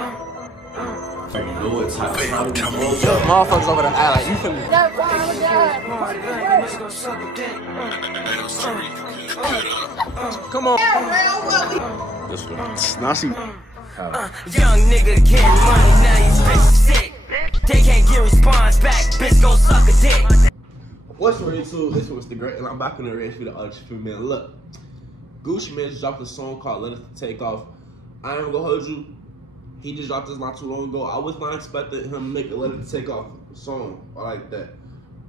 You know what type of Motherfuckers over there act like you feel me. Come on. This one. Now she. Young nigga getting money, now he's bitch sick. They can't get response back, bitch gon' suck a dick. What's real too? This was the great, and I'm back on the range for the entrepreneur man. Look, Gucci Mane just dropped a song called "Let It Take Off." I ain't gonna hold you. He just dropped this not too long ago. I was not expecting him to make a "Let It Take Off" song like that.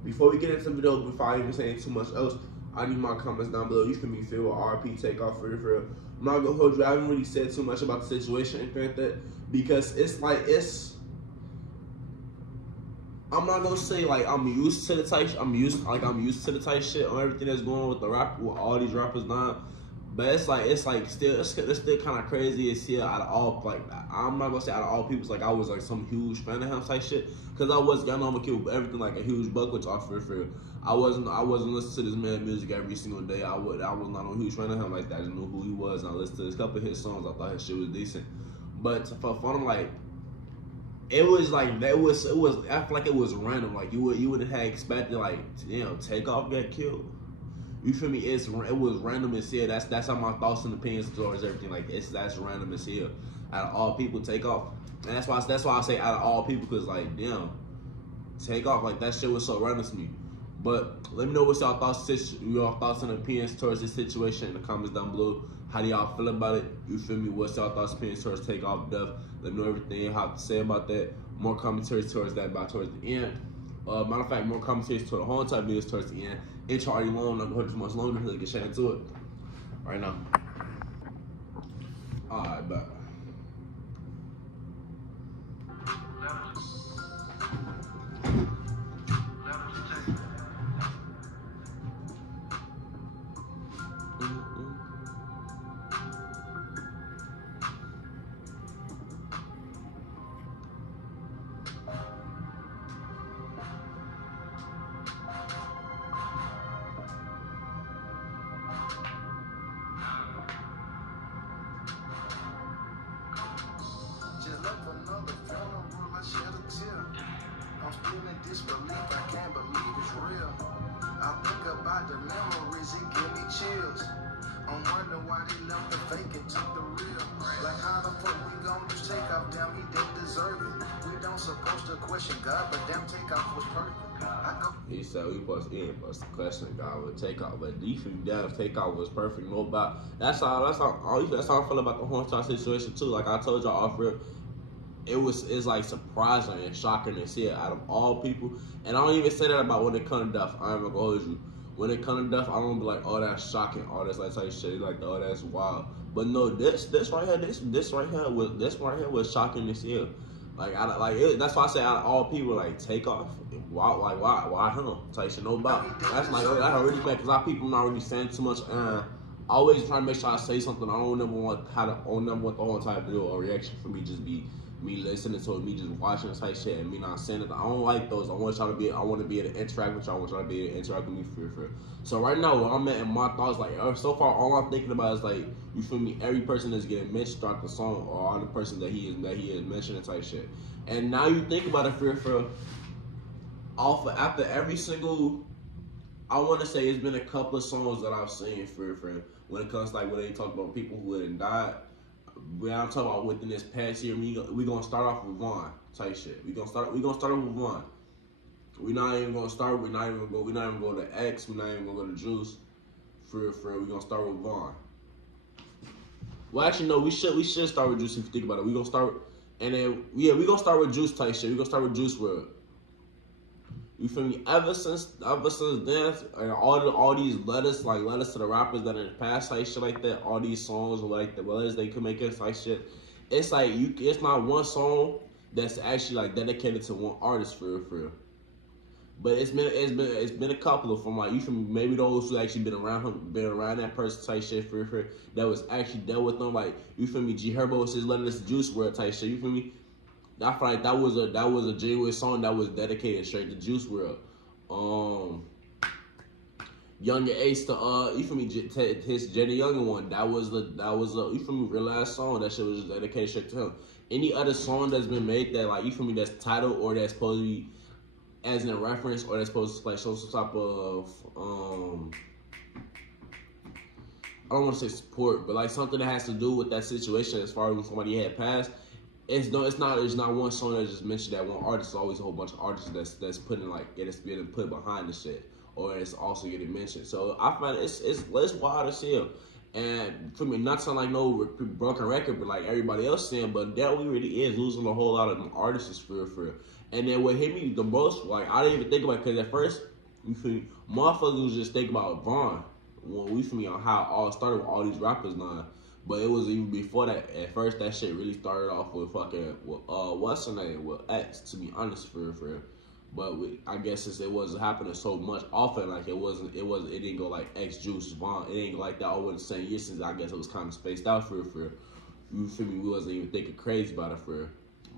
Before we get into the video, before I even say too much else, I need my comments down below. You can be filled with RP Takeoff for real. I'm not gonna hold you. I haven't really said too much about the situation and like that because I'm not gonna say like I'm used to the type. I'm used to the type shit on everything that's going on with the rap, with all these rappers now. But it's still kind of crazy as hell out of all, like, I'm not gonna say out of all people, it's like I was like some huge fan of him type shit, cause I was getting on with everything like a huge buck with off for real. I wasn't listening to this man's music every single day. I was not a huge fan of him like that. I just knew who he was, and I listened to his couple of his songs. I thought his shit was decent, but for fun, like, it was like that was I feel like it was random. Like you would have expected like, you know, Takeoff got killed. You feel me? It was random as hell. That's how my thoughts and opinions towards everything. Like that's random as hell. Out of all people, Takeoff, and that's why I say out of all people, cause like damn, Takeoff, like that shit was so random to me. But let me know what's your thoughts and opinions towards this situation in the comments down below. How do y'all feel about it? You feel me? What's your thoughts and opinions towards Takeoff death? Let me know everything you have to say about that. More commentary towards that towards the end. Matter of fact, more commentaries toward the whole entire videos towards the end. Intro already long, not gonna hold too much longer until we get straight into it. Right now. Alright, but disbelief, I can't believe it's real. I think about the memories, it give me chills. I'm wondering why they left the fake and took the real. Like how the fuck we gon' just take off? Damn, he didn't deserve it. We don't supposed to question God, but damn, Takeoff was perfect. He said we supposed to question God with Takeoff, but defense damn Takeoff was perfect. No about that's how I feel about the whole entire situation too. Like I told y'all off real. It's like surprising and shocking to see it out of all people. And I don't even say that about when it comes to death. I ain't gonna hold you. When it comes to death, I don't be like, oh, that's shocking, oh, that's like type shit, like, oh, that's wild. But no, this right here was shocking to see. Like that's why I say out of all people, like Takeoff, why him? Type shit, no doubt. That's like that already bad because our people not really saying too much. Always trying to make sure I say something. I don't never want the whole entire video or reaction for me just be me listening to it, me just watching this type shit and me not saying it. I don't like those. I want to be able to interact with y'all. I want y'all to be able to interact with me for. So right now, where I'm at in my thoughts, like so far, all I'm thinking about is like, you feel me? Every person that's getting mentioned throughout the song, or all the person that he is mentioning type shit. And now you think about it for after every single, I want to say it's been a couple of songs that I've seen for when it comes to like when they talk about people who had died. When I'm talking about within this past year, we gonna start off with Vaughn type shit. We gonna start off with Vaughn. We're not even gonna go to X. We're not even gonna go to Juice. For we gonna start with Vaughn. Well, actually, no, we should start with Juice if you think about it. We gonna start, and then we gonna start with Juice type shit. We gonna start with Juice WRLD. You feel me? Ever since then, and all these letters to the rappers that in the past, like shit like that, all these songs, like the letters they could make us like shit. It's like it's not one song that's actually like dedicated to one artist for real. But it's been a couple of them, like you feel me? Maybe those who actually been around that person type shit for that was actually dealt with them, like you feel me? G Herbo was his letters to Juice WRLD type shit. You feel me? I feel like that was a genuine song that was dedicated straight to Juice WRLD. Younger Ace to you feel me? His Jenny Younger one. That was a you feel me? Real ass song. That shit was just dedicated straight to him. any other song that's been made that like you feel me that's titled or that's supposed to be as in a reference or that's supposed to like show some type of I don't want to say support, but like something that has to do with that situation as far as when somebody had passed. There's not one song that just mentioned that one artist. There's always a whole bunch of artists that's putting like it's getting put behind the shit, or it's also getting mentioned. So I find it's wild as hell. And for me, not to sound like no broken record, but like everybody else saying, but that we really is losing a whole lot of them artists for real. And then what hit me the most, like I didn't even think about it, because at first, you feel me, motherfuckers was just thinking about Vaughn. When we feel me on how it all started with all these rappers now. But it was even before that. At first, that shit really started off with fucking, what's her name? With X, to be honest, for real. But I guess since it wasn't happening so much often, like it didn't go like X Juice, Vaughn. It ain't like that all in the same year, since I guess it was kind of spaced out for real. You feel me? We wasn't even thinking crazy about it for real.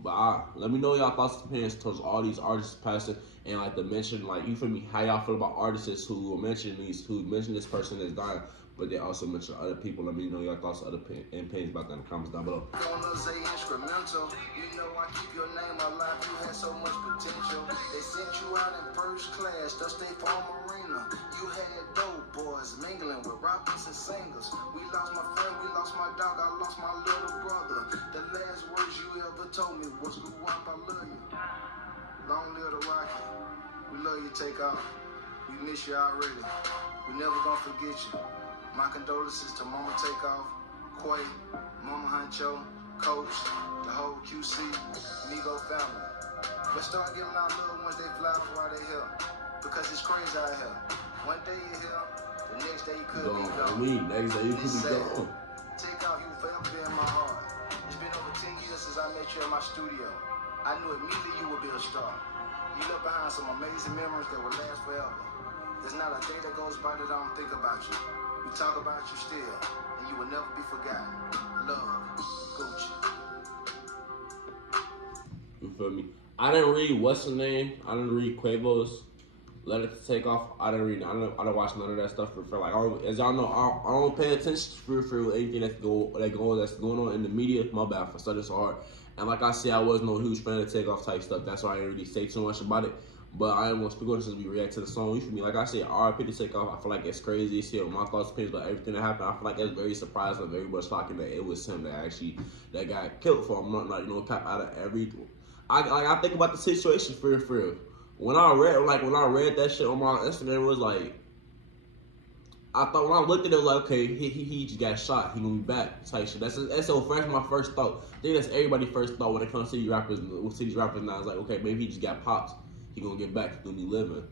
But let me know y'all thoughts and opinions towards all these artists passing, and like to mention, like, you feel me, how y'all feel about artists who mention this person that's dying, but they also mention other people. Let me know y'all thoughts and opinions about that in the comments down below. Gonna say instrumental. You know I keep your name alive. You had so much potential. They sent you out in first class to State Farm Arena. You had dope boys mingling with rappers and singers. We lost my friend, we lost my dog, I lost my little brother. The last words you ever told me was, "Grew up, I love you." Long live the Rocky. We love you, Takeoff. We miss you already. We never gonna forget you. My condolences to Mama Takeoff, Quay, Mama Huncho, Coach, the whole QC, Migo family. Let's start giving our little ones they fly while they here. Because it's crazy out here. One day you're here, the next day you could be gone. Next day you could be gone. Takeoff, you will forever be in my heart. It's been over 10 years since I met you in my studio. I knew immediately you would be a star. You left behind some amazing memories that will last forever. There's not a day that goes by that I don't think about you. We talk about you still, and you will never be forgotten. Love, Gucci. You feel me? I didn't read what's the name. I didn't read Quavo's Letter to Takeoff. I didn't watch none of that stuff for like. As y'all know, I don't pay attention for anything that's going on in the media. My bad for studying so hard. And like I said, I wasn't no huge fan of Takeoff type stuff. That's why I didn't really say too much about it. But I didn't want to speak on it since we react to the song. You feel me? Like I said, RIP to Takeoff. I feel like it's crazy. It's here. My thoughts, opinions about everything that happened. I feel like it's very surprising, very much shocking that it was him that got killed for. I'm not like, cap out of everything. I think about the situation for real. When I read that shit on my Instagram, it was like, I thought when I looked at it, it was like, okay, he just got shot. He gonna be back type shit. That's so fresh. My first thought. I think that's everybody's first thought when it comes to these rappers. Now, it's like, okay, maybe he just got popped. He gonna get back. He gonna be living.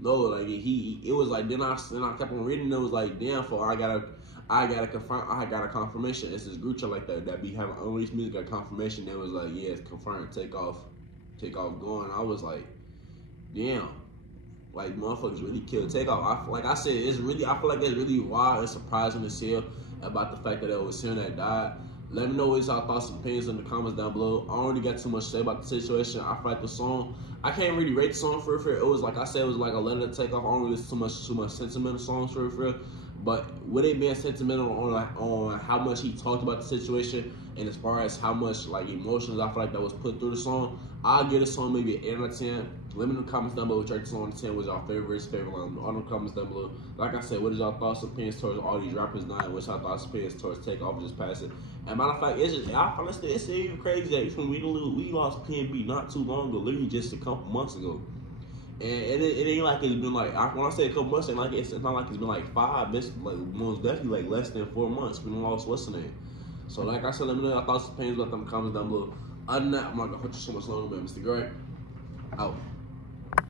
No, like it was like then I kept on reading. It was like, damn, for I got a confirmation. It's this group chat like that be having unreleased music. Got confirmation. It was like, yeah, it's confirmed. Takeoff going. I was like, damn, like motherfuckers really killed Takeoff. I feel like it's really wild and surprising to see about the fact that it was him that died. Let me know what y'all thoughts and opinions in the comments down below. I don't really got too much to say about the situation. I feel like the song, I can't really rate the song for real. It was like I said, it was like a letter to Takeoff. I don't really listen too much sentimental songs for real. But with it being sentimental on how much he talked about the situation and as far as how much like emotions I feel like that was put through the song, I'll give the song maybe an 8 out of 10. Let me know in the comments down below what your song 10 was y'all favorite line. All in the comments down below. Like I said, what is y'all thoughts and opinions towards all these rappers now? What's y'all thoughts and opinions towards Takeoff just passing? And matter of fact, it's even crazy that we lost PNB not too long ago, literally just a couple months ago. And it ain't like it's been like, when I say a couple months, it's not like it's been like 5. It's like most definitely like less than 4 months. We lost what's the name. So like I said, let me know your thoughts and opinions in the comments down below. Other than that, I'm not gonna put you so much longer, man. Mr. Gray, out.